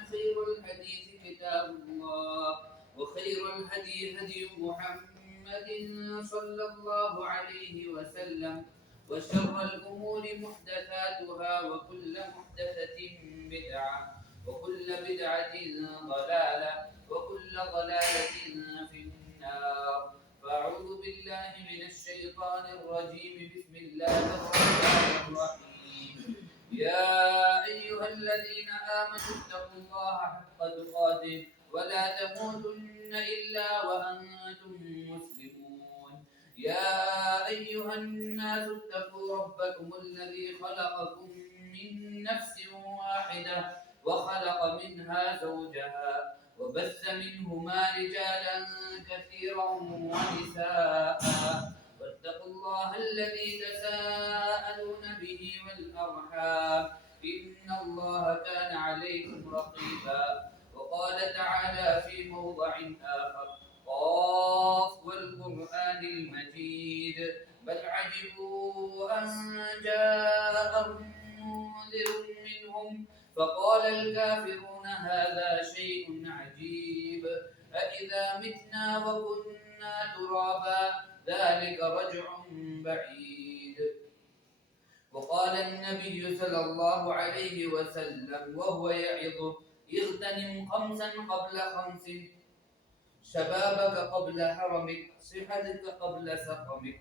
خير الحديث كتاب الله وخير الهدي هدي محمد صلى الله عليه وسلم وشر الأمور محدثاتها وكل محدثة بدعة وكل بدعة ضلالة وكل ضلالة في النار. فأعوذ بالله من الشيطان الرجيم. بسم الله الرحمن الرحيم. يا أيها الذين آمنوا اتقوا الله حق تقاته ولا تموتن إلا وأنتم مسلمون. يا أيها الناس اتقوا ربكم الذي خلقكم من نفس واحدة وخلق منها زوجها وبث منهما رجالا كثيرا ونساء واتقوا الله الذي تساءلون به والأرحام إن الله كان عليكم رقيبا. وقال تعالى في موضع آخر: قاف والقرآن المجيد بل عجبوا أن جاءهم منذر منهم فقال الكافرون هذا شيء عجيب أإذا متنا وكنا ترابا ذلك رجع بعيد. وقال النبي صلى الله عليه وسلم وهو يعظ: اغتنم خمسا قبل خمس، شبابك قبل حرمك، صحتك قبل سقمك،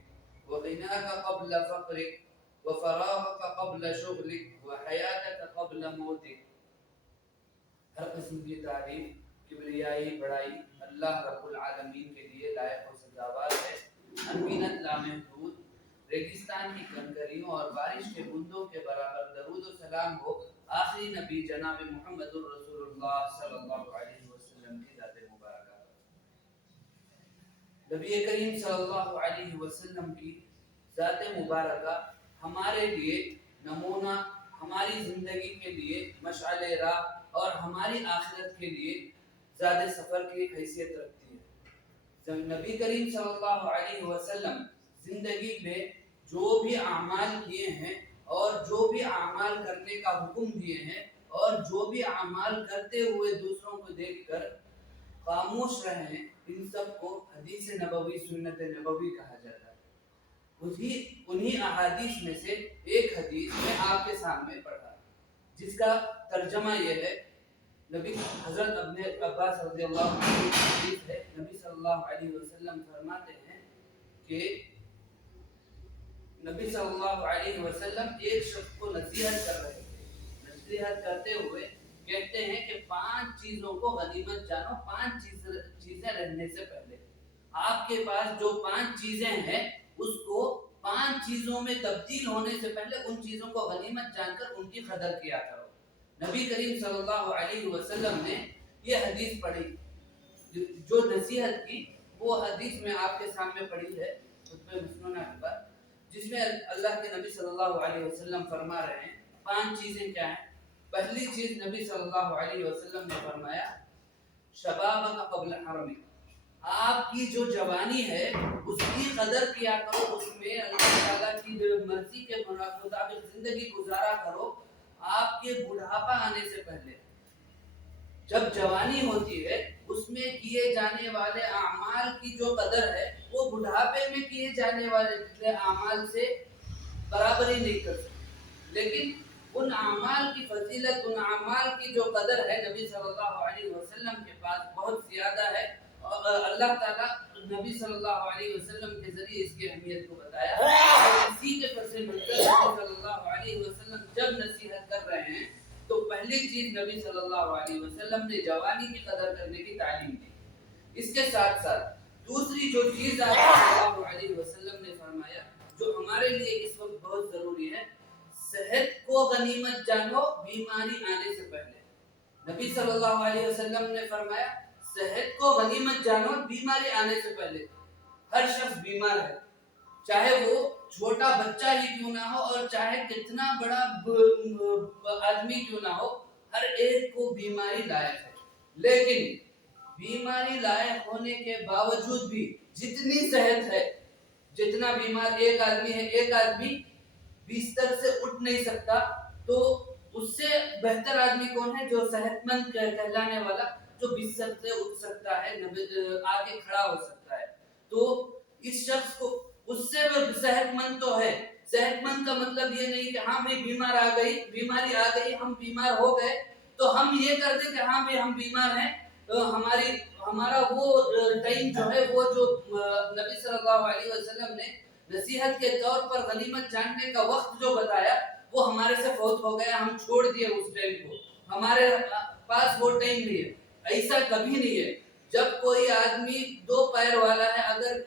وغناك قبل فقرك، وفراغك قبل شغلك، وحياتك قبل موتك. ہر قسم کی تعریف، کبریائی، بڑائی اللہ رب العالمین کے لیے لائق و سزاوار ہے. انگنت لامحدود ریگستان کی کنکریوں اور بارش کے بوندوں کے برابر درود و سلام ہو آخری نبی جناب محمد الرسول اللہ صلی اللہ علیہ وسلم کی ذات مبارکہ. نبی کریم صلی اللہ علیہ وسلم کی ذات مبارکہ ہمارے لیے نمونہ، ہماری زندگی کے لیے مشعل راہ اور ہماری آخرت کے لیے زاد سفر کی حیثیت رکھتی ہے. نبی کریم صلی اللہ علیہ وسلم زندگی میں جو بھی اعمال کیے ہیں اور جو بھی اعمال کرنے کا حکم دیے ہیں اور جو بھی اعمال کرتے ہوئے دوسروں کو دیکھ کر خاموش رہے ہیں، ان سب کو حدیث نبوی، سنت نبوی کہا جاتا ہے. انہی احادیث میں سے ایک حدیث میں آپ کے سامنے پڑھا جس کا ترجمہ یہ ہے. نبی حضرت ابن عباس رضی اللہ عنہ کی حدیث ہے. نبی صلی اللہ علیہ وسلم فرماتے ہیں کہ نبی صلی اللہ علیہ وسلم ایک شخص کو نصیحت کر رہے تھے. نصیحت کرتے ہوئے کہتے ہیں کہ 5 چیزوں کو غنیمت جانو. 5 چیزیں رہنے سے پہلے آپ کے پاس جو 5 چیزیں ہیں اس کو 5 چیزوں میں تبدیل ہونے سے پہلے ان چیزوں کو غنیمت جان کر ان کی قدر کیا کرو. نبی کریم صلی اللہ علیہ وسلم نے یہ حدیث پڑھی. جو نصیحت کی وہ حدیث میں آپ کے سامنے پڑھی ہے خطبہ مسنونہ کے بعد، جس میں اللہ کے نبی صلی اللہ علیہ وسلم فرما رہے ہیں 5 چیزیں کیا ہیں. پہلی چیز نبی صلی اللہ علیہ وسلم نے فرمایا: شبابک قبل حرمک. آپ کی جو جوانی ہے اس کی قدر کیا کرو، اس میں اللہ تعالیٰ کی مرضی کے مطابق زندگی گزارا کرو. آپ کے بڑھاپا آنے سے پہلے جب جوانی ہوتی ہے اس میں کیے جانے والے اعمال کی جو قدر ہے وہ بڑھاپے میں کیے جانے والے اعمال سے برابری نہیں کر سکتی. لیکن ان اعمال کی فضیلت، ان اعمال کی جو قدر ہے نبی صلی اللہ علیہ وسلم کے پاس بہت زیادہ ہے. اور اللہ تعالیٰ نبی صلی اللہ علیہ وسلم کے ذریعے اس کی اہمیت کو بتایا. اسی کے پس منظر نبی صلی اللہ علیہ وسلم جب نصیحت کر رہے ہیں تو پہلی چیز نبی صلی اللہ علیہ وسلم نے جوانی کی قدر کرنے کی تعلیم دی. اس کے ساتھ ساتھ دوسری جو چیز آپ صلی اللہ علیہ وسلم نے فرمایا جو ہمارے لیے اس وقت بہت ضروری ہے: صحت کو غنیمت جانو بیماری آنے سے پہلے. نبی صلی اللہ علیہ وسلم نے فرمایا صحت کو غنیمت جانو بیماری آنے سے پہلے. ہر شخص بیمار ہے، چاہے وہ چھوٹا بچہ ہی کیوں نہ ہو اور چاہے کتنا بڑا آدمی کیوں نہ ہو، ہر ایک کو بیماری لائق ہے. لیکن بیماری لائق ہونے کے باوجود بھی جتنی صحت ہے، جتنا بیمار ایک آدمی ہے، ایک آدمی بستر سے اٹھ نہیں سکتا تو اس سے بہتر آدمی کون ہے؟ جو صحت مند کہلانے والا، جو بستر سے اٹھ سکتا ہے، آ کے کھڑا ہو سکتا ہے. تو اس شخص کو، اس سے وہ صحت مند تو ہے. صحت مند کا مطلب یہ نہیں کہ ہاں بھائی بیماری آ گئی، ہم بیمار ہو گئے تو ہم یہ کر دیں کہ ہاں بھائی ہم بیمار ہیں. ہمارا وہ ٹائم جو ہے، وہ جو نبی صلی اللہ علیہ وسلم نے نصیحت کے طور پر غنیمت جاننے کا وقت جو بتایا، وہ ہمارے سے فوت ہو گیا، ہم چھوڑ دیے اس ٹائم کو، ہمارے پاس وہ ٹائم نہیں ہے. ایسا کبھی نہیں ہے. جب کوئی آدمی 2 پیر والا ہے، اگر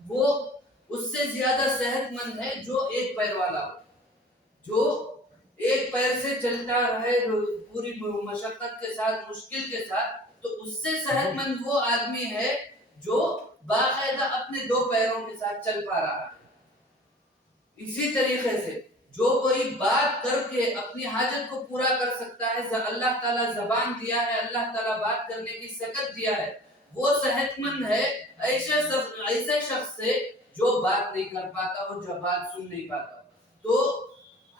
وہ اس سے زیادہ صحت مند ہے جو 1 پیر والا ہو. جو 1 پیر سے چلتا رہے پوری مشقت کے ساتھ، مشکل کے ساتھ، تو اس سے صحت مند وہ آدمی ہے جو باقاعدہ اپنے 2 پیروں کے ساتھ چل پا رہا ہے. اسی طریقے سے جو کوئی بات کر کے اپنی حاجت کو پورا کر سکتا ہے، اللہ تعالیٰ زبان دیا ہے، اللہ تعالیٰ بات کرنے کی سکت دیا ہے، وہ صحت مند ہے ایسے شخص سے جو بات نہیں کر پاتا ہو، جو بات سن نہیں پاتا. تو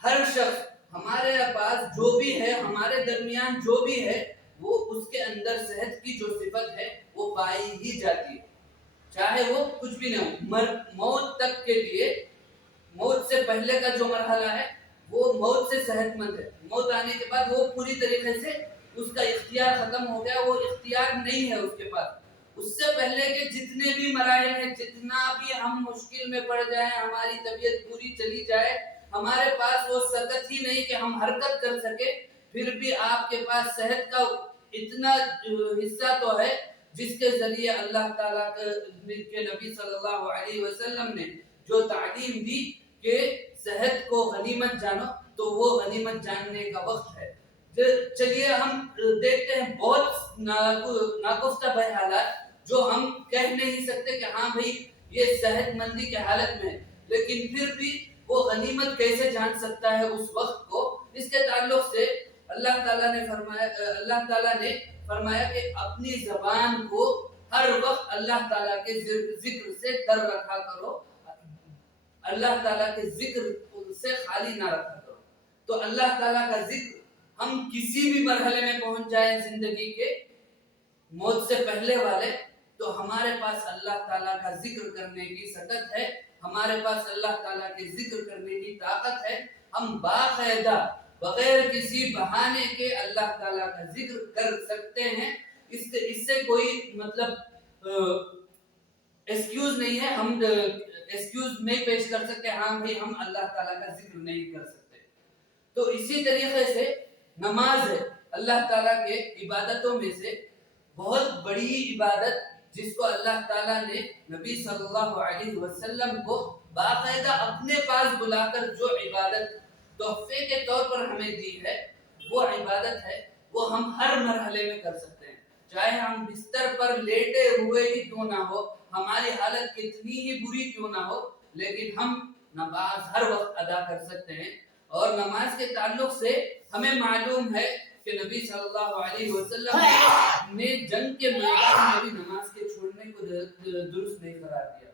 ہر شخص ہمارے پاس جو بھی ہے، ہمارے درمیان جو بھی ہے، وہ اس کے اندر صحت کی جو صفت ہے وہ پائی ہی جاتی ہے، چاہے وہ کچھ بھی نہ ہو. موت تک کے لیے، موت سے پہلے کا جو مرحلہ ہے وہ موت سے صحت مند ہے. موت آنے کے بعد وہ پوری طریقے سے اس کا اختیار ختم ہو گیا، وہ اختیار نہیں ہے اس کے پاس. اس سے پہلے کے جتنے بھی مراحل ہیں، جتنا بھی ہم مشکل میں پڑ جائیں، ہماری طبیعت پوری چلی جائے، ہمارے پاس وہ سکت ہی نہیں کہ ہم حرکت کر سکے، پھر بھی آپ کے پاس صحت کا اتنا حصہ تو ہے جس کے ذریعے اللہ تعالیٰ کے نبی صلی اللہ علیہ وسلم نے جو تعلیم دی کہ صحت کو غنیمت جانو، تو وہ غنیمت جاننے کا وقت ہے. چلیے ہم دیکھتے ہیں بہت ناگفتہ بہ حالات جو ہم کہہ نہیں سکتے کہ ہاں بھئی یہ صحت مندی کے حالت میں ہے، لیکن پھر بھی وہ غنیمت کیسے جان سکتا ہے اس وقت کو. اس کے تعلق سے اللہ تعالیٰ نے فرمایا کہ اپنی زبان کو ہر وقت اللہ تعالیٰ کے ذکر سے تر رکھا کرو، اللہ تعالیٰ کے ذکر سے خالی نہ رکھا کرو. تو اللہ تعالیٰ کا ذکر، ہم کسی بھی مرحلے میں پہنچ جائیں زندگی کے، موت سے پہلے والے، تو ہمارے پاس اللہ تعالیٰ کا ذکر کرنے کی سکت ہے، ہمارے پاس اللہ تعالیٰ کے ذکر کرنے کی طاقت ہے. ہم باقاعدہ بغیر کسی بہانے کے اللہ تعالیٰ کا ذکر کر سکتے ہیں. اس سے کوئی مطلب ایکسکیوز نہیں ہے، ہم ایکسکیوز نہیں پیش کر سکتے ہاں بھئی ہم اللہ تعالیٰ کا ذکر نہیں کر سکتے. تو اسی طریقے سے نماز ہے اللہ تعالیٰ کے عبادتوں میں سے بہت بڑی عبادت، جس کو اللہ تعالیٰ نے نبی صلی اللہ علیہ وسلم کو باقاعدہ اپنے پاس بلا کر جو عبادت تحفے کے طور پر ہمیں دی ہے، وہ عبادت ہے. وہ ہم ہر مرحلے میں کر سکتے ہیں، چاہے ہم بستر پر لیٹے ہوئے ہی کیوں نہ ہو، ہماری حالت کتنی ہی بری کیوں نہ ہو، لیکن ہم نماز ہر وقت ادا کر سکتے ہیں. اور نماز کے تعلق سے ہمیں معلوم ہے کہ نبی صلی اللہ علیہ وسلم نے جنگ کے میدان میں بھی نماز کے چھوڑنے کو درست نہیں قرار دیا.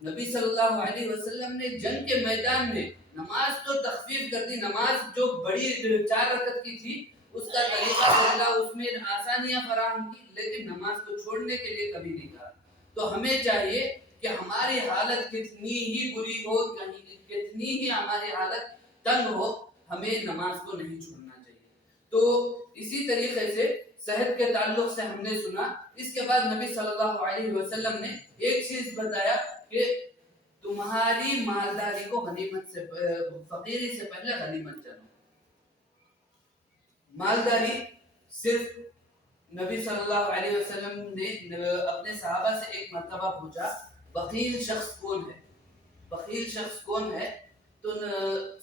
نبی صلی اللہ علیہ وسلم نے جنگ کے میدان میں نماز تو تخفیف کر دی، نماز جو بڑی 4 رکعت کی تھی اس کا طریقہ بدلا، اس میں آسانیاں فراہم کی، لیکن نماز کو چھوڑنے کے لیے کبھی نہیں کہا. تو ہمیں چاہیے کہ ہماری حالت کتنی ہی بری ہو، کتنی ہی ہماری حالت تنگ ہو، ہمیں نماز کو نہیں چھوڑنا چاہیے. تو اسی طریقے سے صحت کے تعلق سے ہم نے سنا. اس کے بعد نبی صلی اللہ علیہ وسلم نے ایک چیز بتایا کہ تمہاری مالداری کو غنیمت سے، فقیری سے پہلے غنیمت جانو. مالداری صرف نبی صلی اللہ علیہ وسلم نے اپنے صحابہ سے ایک مرتبہ پوچھا بخیل شخص کون ہے، بخیل شخص کون ہے. تو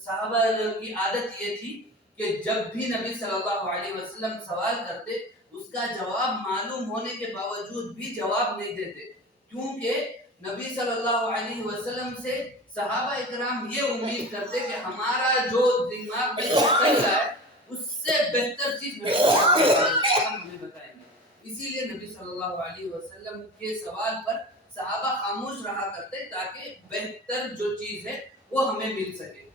صحابہ کی عادت یہ تھی کہ جب بھی نبی صلی اللہ علیہ وسلم سوال کرتے، اس کا جواب معلوم ہونے کے باوجود بھی جواب نہیں دیتے، کیونکہ نبی صلی اللہ علیہ وسلم سے صحابہ اکرام یہ امید کرتے کہ ہمارا جو دماغ میں چل رہا ہے اس سے بہتر چیز نبی صلی اللہ علیہ وسلم ہمیں بتائیں گے. اسی لیے نبی صلی اللہ علیہ وسلم کے سوال پر صحابہ خاموش رہا کرتے تاکہ بہتر جو چیز ہے وہ ہمیں مل سکے.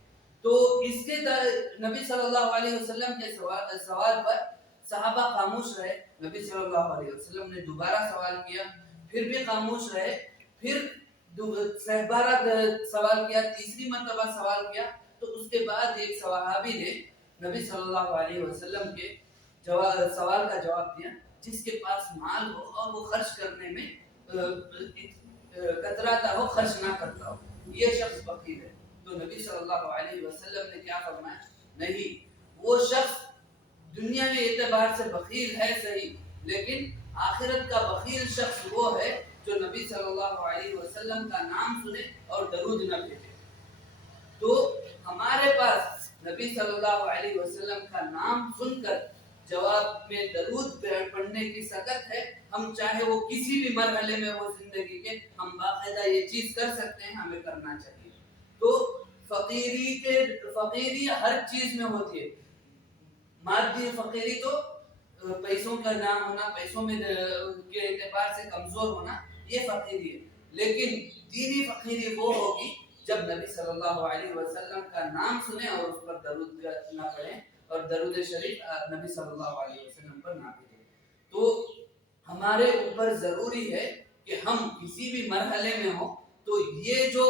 تو اس کے نبی صلی اللہ علیہ وسلم کے سوال پر صحابہ خاموش رہے. نبی صلی اللہ علیہ وسلم نے دوبارہ سوال کیا, پھر بھی خاموش رہے. پھر دوبارہ سوال کیا, تیسری مرتبہ سوال کیا. تو اس کے بعد ایک صحابی نے نبی صلی اللہ علیہ وسلم کے سوال کا جواب دیا, جس کے پاس مال ہو اور وہ خرچ کرنے میں کتراتا ہو, خرچ نہ کرتا ہو, یہ شخص فقیر ہے. تو نبی صلی اللہ علیہ وسلم نے کیا فرمایا, نہیں, وہ شخص دنیاوی اعتبار سے بخیل ہے صحیح, لیکن آخرت کا بخیل شخص وہ ہے جو نبی صلی اللہ علیہ وسلم کا نام سنے اور درود نہ بھیجے. تو ہمارے پاس نبی صلی اللہ علیہ وسلم کا نام سن کر جواب میں درود پڑھنے کی سکت ہے. ہم چاہے وہ کسی بھی مرحلے میں ہو زندگی کے, ہم باقاعدہ یہ چیز کر سکتے ہیں, ہمیں کرنا چاہیے. تو فقیری ہر چیز میں ہوتی ہے. مادی فقیری تو پیسوں کا نہ ہونا, پیسوں میں کے اعتبار سے کمزور ہونا, یہ فقیری ہے. لیکن دینی فقیری وہ ہوگی جب نبی صلی اللہ علیہ وسلم کا نام سنیں اور اس پر درود نہ پڑھیں اور درود شریف نبی صلی اللہ علیہ وسلم پر نہ بھیجیں. تو ہمارے اوپر ضروری ہے کہ ہم کسی بھی مرحلے میں ہوں تو یہ جو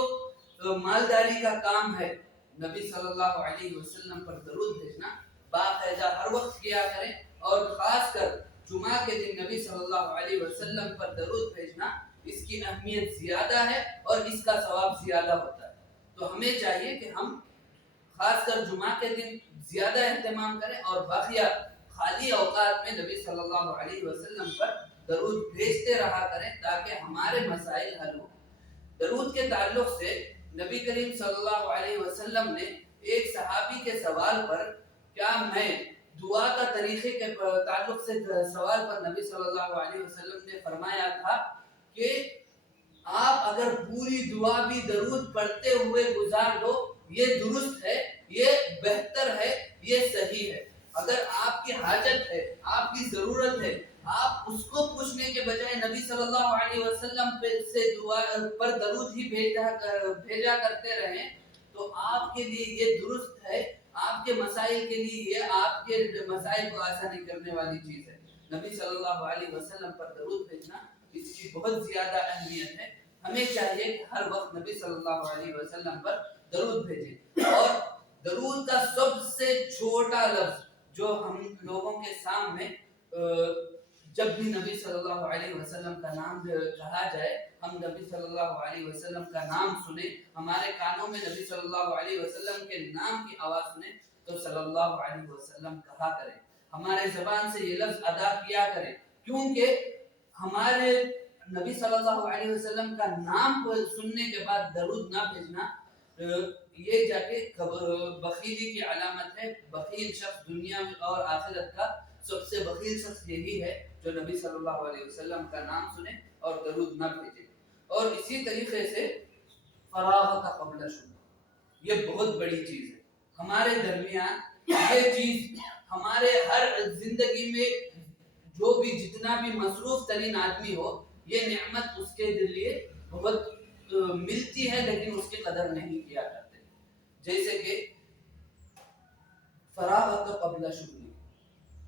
مالداری کا کام ہے, نبی صلی اللہ علیہ وسلم پر درود بھیجنا باقاعدہ ہر وقت کیا کریں. اور خاص کر جمعہ کے دن نبی صلی اللہ علیہ وسلم پر درود بھیجنا, اس کی اہمیت زیادہ ہے اور اس کا ثواب زیادہ ہوتا ہے. تو ہمیں چاہیے کہ ہم خاص کر جمعہ کے دن زیادہ اہتمام کریں اور باقیہ خالی اوقات میں نبی صلی اللہ علیہ وسلم پر درود بھیجتے رہا کریں تاکہ ہمارے مسائل حل ہوں. درود کے تعلق سے نبی کریم صلی اللہ علیہ وسلم نے ایک صحابی کے سوال پر, کیا میں دعا کا طریقے کے تعلق سے سوال پر نبی صلی اللہ علیہ وسلم نے فرمایا تھا کہ آپ اگر پوری دعا بھی درود پڑھتے ہوئے گزار دو, یہ درست ہے, یہ بہتر ہے, یہ صحیح ہے. اگر آپ کی حاجت ہے, آپ کی ضرورت ہے, آپ اس کو پوچھنے کے بجائے نبی صلی اللہ علیہ وسلم سے دعا پر درود ہی بھیجا کرتے رہیں تو آپ کے لیے یہ درست ہے. آپ کے مسائل کے لیے یہ آپ کے مسائل کو آسانی کرنے والی چیز ہے. نبی صلی اللہ علیہ وسلم پر درود بھیجنا اس کی بہت زیادہ اہمیت ہے. ہمیں چاہیے کہ ہر وقت نبی صلی اللہ علیہ وسلم پر درود بھیجیں. اور درود کا سب سے چھوٹا لفظ جو ہم لوگوں کے سامنے جب بھی نبی صلی اللہ علیہ وسلم کا نام کہا جائے, ہم نبی صلی اللہ علیہ وسلم کا نام سنیں, ہمارے کانوں میں نبی صلی اللہ علیہ وسلم کے نام کی آواز سنیں تو صلی اللہ علیہ وسلم کہا کریں, ہمارے زبان سے یہ لفظ ادا کیا کریں. کیونکہ ہمارے نبی صلی اللہ علیہ وسلم کا نام کو سننے کے بعد درود نہ بھیجنا, یہ جا کے بخیلی کی علامت ہے. بخیل شخص دنیا میں اور آخرت کا سب سے بخیل شخص یہی ہے جو نبی صلی اللہ علیہ وسلم کا نام سنے اور درود نہ بھیجے. اور اسی طریقے سے فراغت قبل شروع, یہ بہت بڑی چیز ہے ہمارے درمیان. یہ چیز ہمارے ہر زندگی میں جو بھی جتنا بھی مصروف ترین آدمی ہو, یہ نعمت اس کے لیے بہت ملتی ہے لیکن اس کی قدر نہیں کیا کرتے. جیسے کہ فراغت قبل شغل,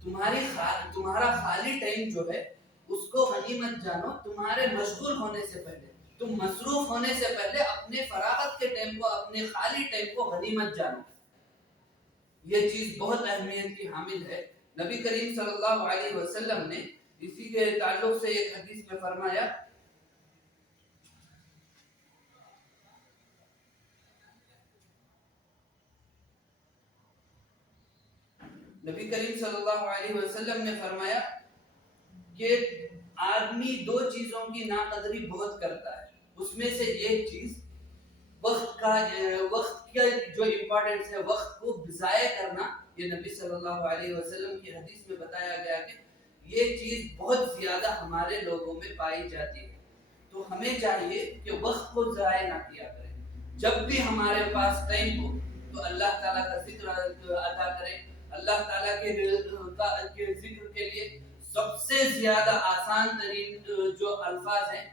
تمہارا خالی ٹائم جو ہے اس کو غنیمت جانو. تمہارے مشغول ہونے سے پہلے, تم مصروف ہونے سے پہلے اپنے فراغت کے ٹائم کو, اپنے خالی ٹائم کو غنیمت جانو. یہ چیز بہت اہمیت کی حامل ہے. نبی کریم صلی اللہ علیہ وسلم نے اسی کے تعلق سے ایک حدیث میں فرمایا, نبی کریم صلی اللہ علیہ وسلم نے فرمایا کہ آدمی دو چیزوں کی ناقدری بہت کرتا ہے. اس میں سے ایک چیز وقت کا جو امپورٹنس ہے, وقت کو ضائع کرنا. یہ نبی صلی اللہ علیہ وسلم کی حدیث میں بتایا گیا کہ یہ چیز بہت زیادہ ہمارے لوگوں میں پائی جاتی ہے. تو ہمیں چاہیے کہ وقت کو ضائع نہ کیا کریں. جب بھی ہمارے پاس ٹائم ہو تو اللہ تعالیٰ کا ذکر ادا کریں. اللہ تعالیٰ کے ذکر کے لیے سب سے زیادہ آسان ترین جو الفاظ ہیں,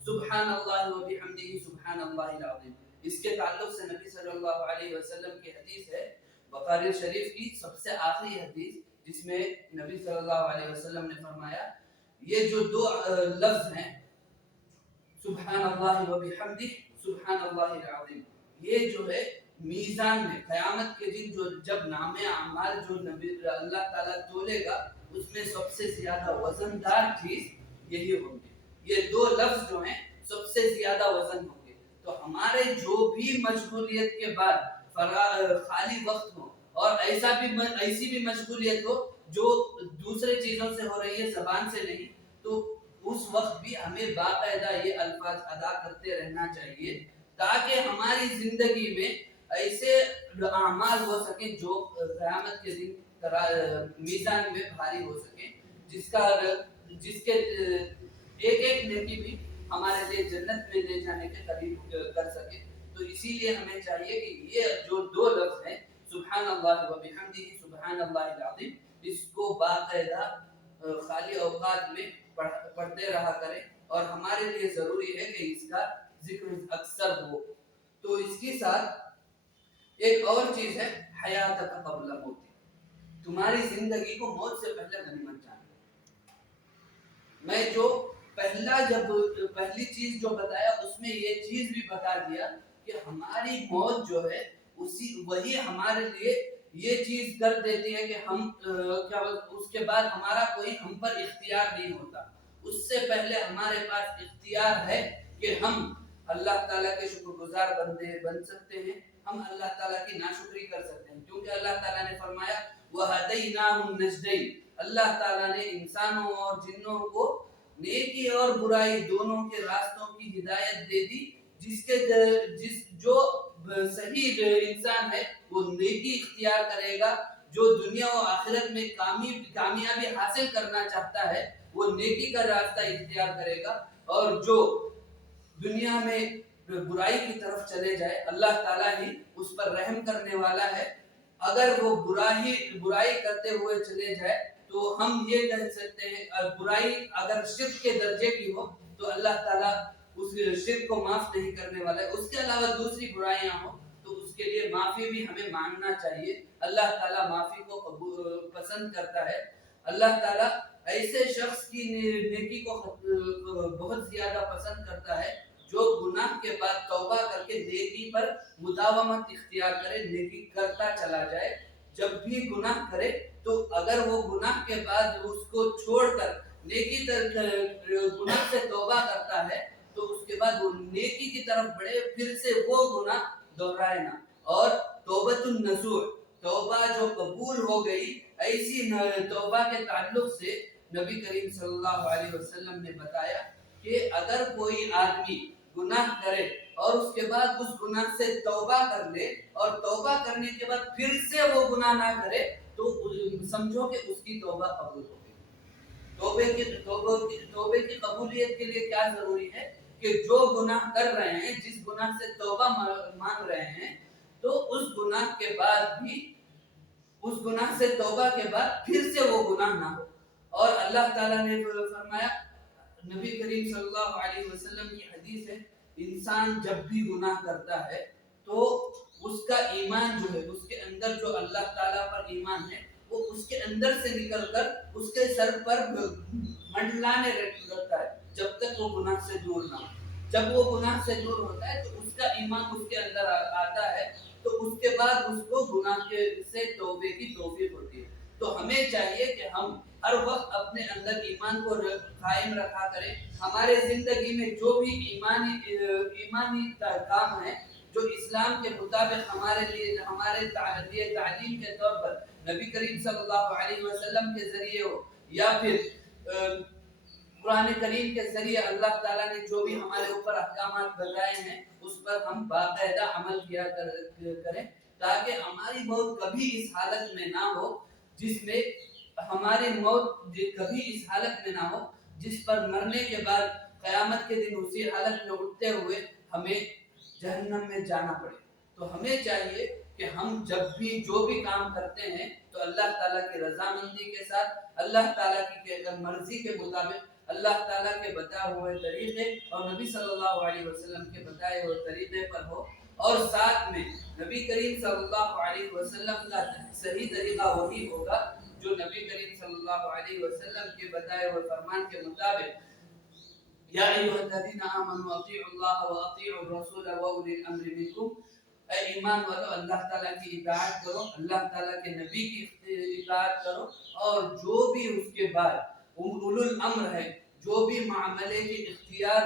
سبحان اللہ و بحمدہ سبحان اللہ العظیم. اس کے تعلق سے نبی صلی اللہ علیہ وسلم کی حدیث ہے، بخاری شریف کی سب سے آخری حدیث، جس میں نبی صلی اللہ علیہ وسلم نے فرمایا یہ جو دو لفظ ہیں سبحان اللہ و بحمدہ سبحان اللہ العظیم، یہ جو ہے میزان میں قیامت کے دن جو جب نام اعمال جو نبی اللہ تعالیٰ تولے گا اس میں سب سے زیادہ وزندار چیز یہی ہوگی، یہ دو لفظ جو ہیں سب سے زیادہ وزن ہوں گے۔ تو ہمارے جو بھی مشغولیت کے بعد خالی وقت ہو اور ایسی بھی مشغولیت ہو جو دوسرے چیزوں سے ہو رہی ہے زبان سے نہیں، تو اس وقت بھی ہمیں باقاعدہ یہ الفاظ ادا کرتے رہنا چاہیے تاکہ ہماری زندگی میں ایسے اعمال ہو سکیں جو قیامت کے دن میزان میں بھاری ہو سکیں، جس کے ایک ایک نیکی بھی ہمارے لیے جنت میں لے جانے کے قریب کر سکے۔ تو اسی لیے ہمیں چاہیے کہ یہ جو دو لفظ ہیں سبحان اللہ و بحمدہ سبحان اللہ العظیم، اس کو باقاعدہ خالی اوقات میں پڑھتے رہا کریں، اور ہمارے لیے ضروری ہے کہ اس کا ذکر اکثر ہو۔ تو اس کے ساتھ ایک اور چیز ہے حیات کا قبل موت، تمہاری زندگی کو موت سے پہلے غنیمت جانو۔ میں جو پہلی چیز جو بتایا اس میں یہ چیز بھی بتا دیا کہ ہماری موت جو ہے وہی ہمارے لیے یہ چیز کر دیتی ہے کہ ہم اس کے بعد ہمارا کوئی ہم پر اختیار نہیں ہوتا، اس سے پہلے ہمارے پاس اختیار ہے کہ ہم اللہ تعالیٰ کے شکر گزار بندے بن سکتے ہیں، ہم اللہ تعالیٰ کی ناشکری کر سکتے ہیں، کیونکہ اللہ تعالیٰ نے فرمایا وَهَدَيْنَاهُ النَّجْدَيْنِ، اللہ تعالیٰ نے انسانوں اور جنوں کو نیکی اور برائی دونوں کے راستوں کی ہدایت دے دی، جو صحیح انسان ہے وہ نیکی اختیار کرے گا، جو دنیا و آخرت میں کامیابی حاصل کرنا چاہتا ہے وہ نیکی کا راستہ اختیار کرے گا، اور جو دنیا میں برائی کی طرف چلے جائے اللہ تعالیٰ ہی اس پر رحم کرنے والا ہے۔ اگر وہ برائی کرتے ہوئے چلے جائے تو ہم یہ کہہ سکتے ہیں برائی اگر شرک کے درجے کی ہو تو اللہ تعالیٰ اس شرک کو معاف نہیں کرنے والا ہے، اس کے علاوہ دوسری برائیاں ہوں تو اس کے لیے معافی بھی ہمیں مانگنا چاہیے، اللہ تعالیٰ معافی کو پسند کرتا ہے۔ اللہ تعالیٰ ایسے شخص کی نیکی کو بہت زیادہ پسند کرتا ہے جو گناہ کے بعد توبہ کر کے نیکی پر مداومت اختیار کرے، نیکی کرتا چلا جائے، جب بھی گناہ کرے تو اگر وہ گناہ کے بعد اس کو چھوڑ کر نیکی گناہ سے توبہ کرتا ہے تو اس کے بعد وہ نیکی کی طرف بڑھے، پھر سے وہ گناہ دہرائے نہ، اور توبۃ النصوح، توبہ جو قبول ہو گئی، ایسی توبہ کے تعلق سے نبی کریم صلی اللہ علیہ وسلم نے بتایا کہ اگر کوئی آدمی گناہ کرے اور اس کے بعد اس گناہ سے توبہ کر لے اور توبہ کرنے کے بعد پھر سے وہ گناہ نہ کرے تو سمجھو کہ اس کی توبہ قبول ہو گئی۔ توبے کی قبولیت کے لیے کیا ضروری ہے کہ جو گناہ کر رہے ہیں، جس گناہ سے توبہ مانگ رہے ہیں، تو اس گناہ کے بعد بھی اس گناہ سے توبہ کے بعد پھر سے وہ گناہ نہ ہو۔ اور اللہ تعالیٰ نے فرمایا، نبی کریم صلی اللہ علیہ وسلم کی حدیث ہے، انسان جب بھی گناہ کرتا ہے تو اس کا ایمان جو ہے، اس کے اندر جو اللہ تعالیٰ پر ایمان ہے وہ اس کے اندر سے نکل کر اس کے سر پر منڈلانے لگتا ہے جب تک وہ گناہ سے دور نہ ہو۔ جب وہ گناہ سے دور ہوتا ہے تو اس کا ایمان اس کے اندر آتا ہے، تو اس کے بعد اس کو گناہ سے توبے کی توفیق ہوتی ہے۔ تو ہمیں چاہیے کہ ہم ہر وقت اپنے اندر ایمان کو قائم رکھا کریں، ہمارے زندگی میں جو بھی ایمانی کام ہے جو اسلام کے مطابق ہمارے تعلیم کے طور پر نبی کریم صلی اللہ علیہ وسلم کے ذریعے ہو یا پھر قرآن کریم کے ذریعے اللہ تعالیٰ نے جو بھی ہمارے اوپر احکامات بتائے ہیں اس پر ہم باقاعدہ عمل کیا کریں، تاکہ ہماری موت کبھی اس حالت میں نہ ہو جس میں جس پر مرنے کے بعد قیامت کے دن اسی حالت میں اٹھتے ہوئے ہمیں جہنم میں جانا پڑے۔ تو ہمیں چاہیے کہ ہم جب بھی جو بھی کام کرتے ہیں تو اللہ تعالیٰ کی رضامندی کے ساتھ، اللہ تعالیٰ کی مرضی کے مطابق، اللہ تعالیٰ کے بتائے ہوئے طریقے اور نبی صلی اللہ علیہ وسلم کے بتائے ہوئے طریقے پر ہو، اور ساتھ میں نبی کریم صلی اللہ علیہ وسلم کا صحیح طریقہ وہی ہوگا جو نبی کریم صلی اللہ علیہ وسلم کے بتائے ہوئے فرمان کے مطابق یا ایھا الذین آمنوا اطیعوا اللہ واطیعوا الرسول واولی الامر منکم، اے ایمان والو اللہ تعالیٰ کی اطاعت کرو، اللہ تعالیٰ کے نبی کی اطاعت کرو، اور جو بھی اس کے بعد اولو الامر ہے، جو بھی معاملے کے اختیار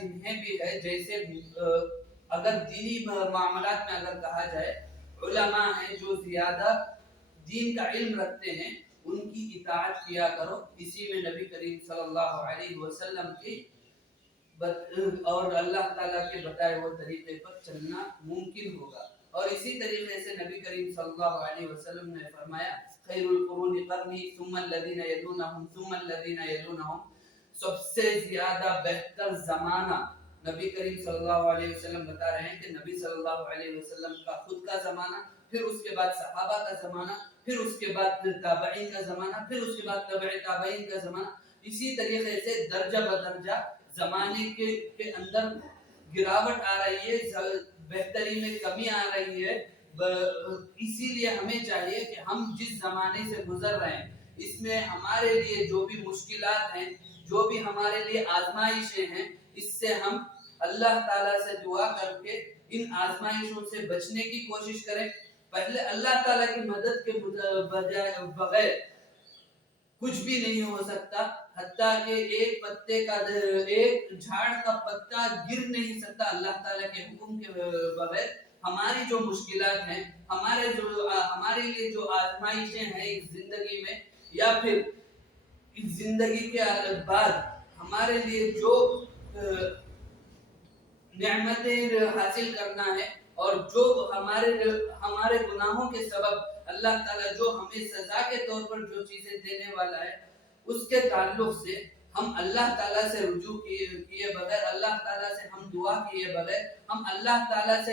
جنہیں بھی ہے، جیسے اگر دینی معاملات میں اگر کہا جائے علماء ہیں جو زیادہ دین کا علم رکھتے ہیں ان کی اطاعت کیا کرو، اسی میں نبی کریم صلی اللہ علیہ وسلم کی اور اللہ تعالیٰ کے بتائے ہوئے طریقے پر چلنا ممکن ہوگا۔ اور اسی طریقے سے نبی کریم صلی اللہ علیہ وسلم نے فرمایا خیر القرون قرنی ثم الذین یلونہم ثم الذین یلونہم، سب سے زیادہ بہتر زمانہ نبی کریم صلی اللہ علیہ وسلم بتا رہے ہیں کہ نبی صلی اللہ علیہ وسلم کا خود کا زمانہ، پھر اس کے بعد صحابہ کا زمانہ، پھر اس کے بعد تابعین کا زمانہ، پھر اس کے بعد تبع تابعین کا زمانہ، اسی طریقے سے درجہ بدرجہ زمانے کے اندر گراوٹ آ رہی ہے، بہتری میں کمی آ رہی ہے۔ اسی لیے ہمیں چاہیے کہ ہم جس زمانے سے گزر رہے ہیں اس میں ہمارے لیے جو بھی مشکلات ہیں، جو بھی ہمارے لیے آزمائشیں ہیں، اس سے ہم اللہ تعالیٰ سے دعا کر کے ان آزمائشوں سے بچنے کی کوشش کریں۔ پہلے اللہ تعالیٰ کی مدد کے بغیر کچھ بھی نہیں ہو سکتا، حتیٰ کہ ایک جھاڑ کا پتا گر نہیں سکتا اللہ تعالیٰ کے حکم کے بغیر۔ ہماری جو مشکلات ہیں، ہمارے لیے جو آزمائشیں ہیں اس زندگی میں، یا پھر اس زندگی کے بعد ہمارے لیے جو نعمتیں حاصل کرنا ہے، اور جو ہمارے گناہوں کے سبب اللہ تعالیٰ جو ہمیں سزا کے طور پر جو چیزیں دینے والا ہے، اس کے تعلق سے ہم اللہ تعالیٰ سے رجوع کیے بغیر، اللہ تعالیٰ سے ہم دعا کیے بغیر، ہم اللہ تعالیٰ سے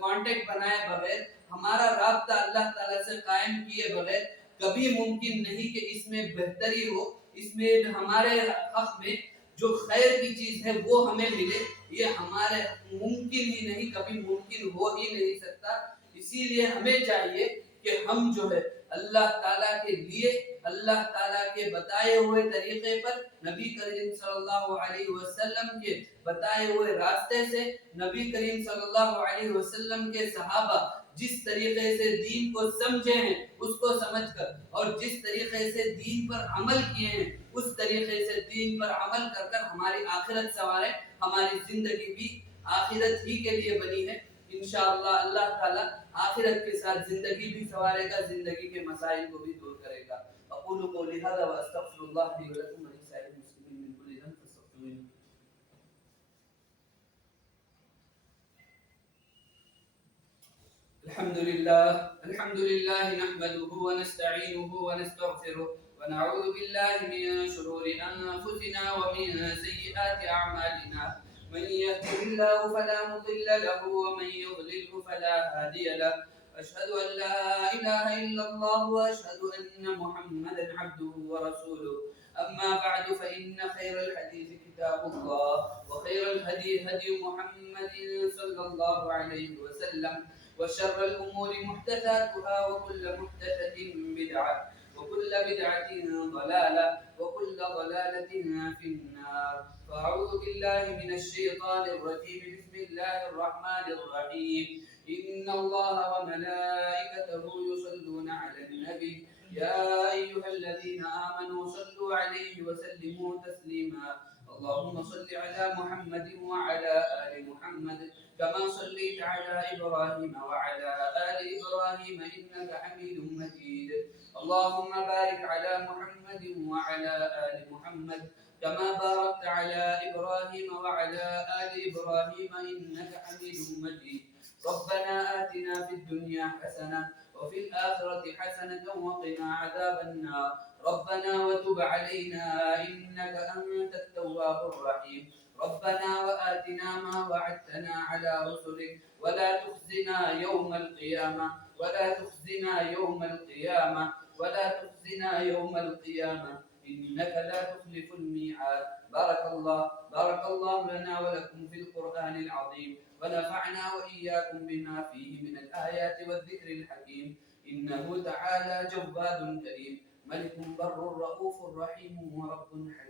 کانٹیکٹ بنائے بغیر، ہمارا رابطہ اللہ تعالیٰ سے قائم کیے بغیر کبھی ممکن نہیں کہ اس میں بہتری ہو، اس میں ہمارے حق میں جو خیر کی چیز ہے وہ ہمیں ملے، یہ ہمارے ممکن ہی نہیں، کبھی ممکن ہو ہی نہیں سکتا۔ اسی لیے ہمیں چاہیے کہ ہم جو ہے اللہ تعالیٰ کے لیے، اللہ تعالیٰ کے بتائے ہوئے طریقے پر، نبی کریم صلی اللہ علیہ وسلم کے بتائے ہوئے راستے سے، نبی کریم صلی اللہ علیہ وسلم کے صحابہ جس طریقے سے دین کو سمجھے ہیں اس کو سمجھ کر، اور جس طریقے سے دین پر عمل کیے ہیں اس طریقے سے دین پر عمل کر کر ہماری آخرت سنوارے، ہماری زندگی بھی آخرت ہی کے لیے بنی ہے۔ انشاءاللہ اللہ تعالیٰ آخرت کے ساتھ زندگی بھی سنوارے گا، زندگی کے مسائل کو بھی دور کرے گا۔ اقول قولی ھذا واستغفر اللہ لی ولکم ولسائر المسلمین من کل ذنب فاستغفروہ۔ الحمد لله نحمده ونستعينه ونستغفره ونعوذ بالله من شرور أنفسنا ومن سيئات أعمالنا، من يهده الله فلا مضل له ومن يضلله فلا هادي له، أشهد أن لا إله إلا الله وأشهد أن محمدا عبده ورسوله، أما بعد فإن خير الحديث كتاب الله، وخير الهدي هدي محمد صلى الله عليه وسلم، وشر الأمور محدثاتها وكل محدثة بدعة وكل بدعة ضلالة وكل ضلالة في النار، فأعوذ بالله من الشيطان الرجيم، بسم الله الرحمن الرحيم، إن الله وملائكته يصلون على النبي، يا أيها الذين آمنوا صلوا عليه وسلموا تسليما، اللهم صل على محمد وعلى آل محمد كما صليت على إبراهيم وعلى آل إبراهيم إنك حميد مجيد، اللهم بارك على محمد وعلى آل محمد كما باركت على إبراهيم وعلى آل إبراهيم إنك حميد مجيد، ربنا آتنا في الدنيا حسنة وفي الآخرة حسنة وقنا عذاب النار، ربنا وتب علينا إنك أنت التواب الرحيم، ربنا وآتنا ما وعدتنا على رسلك ولا تخزنا يوم القيامة، ولا تخزنا يوم القيامة، ولا تخزنا يوم القيامة، إنك لا تخلف الميعاد. بارك الله لنا ولكم في القرآن العظيم، ونفعنا وإياكم بما فيه من الآيات والذكر الحكيم. إنه تعالى جواد كريم، ملك بر رؤوف رحيم ورب حكيم.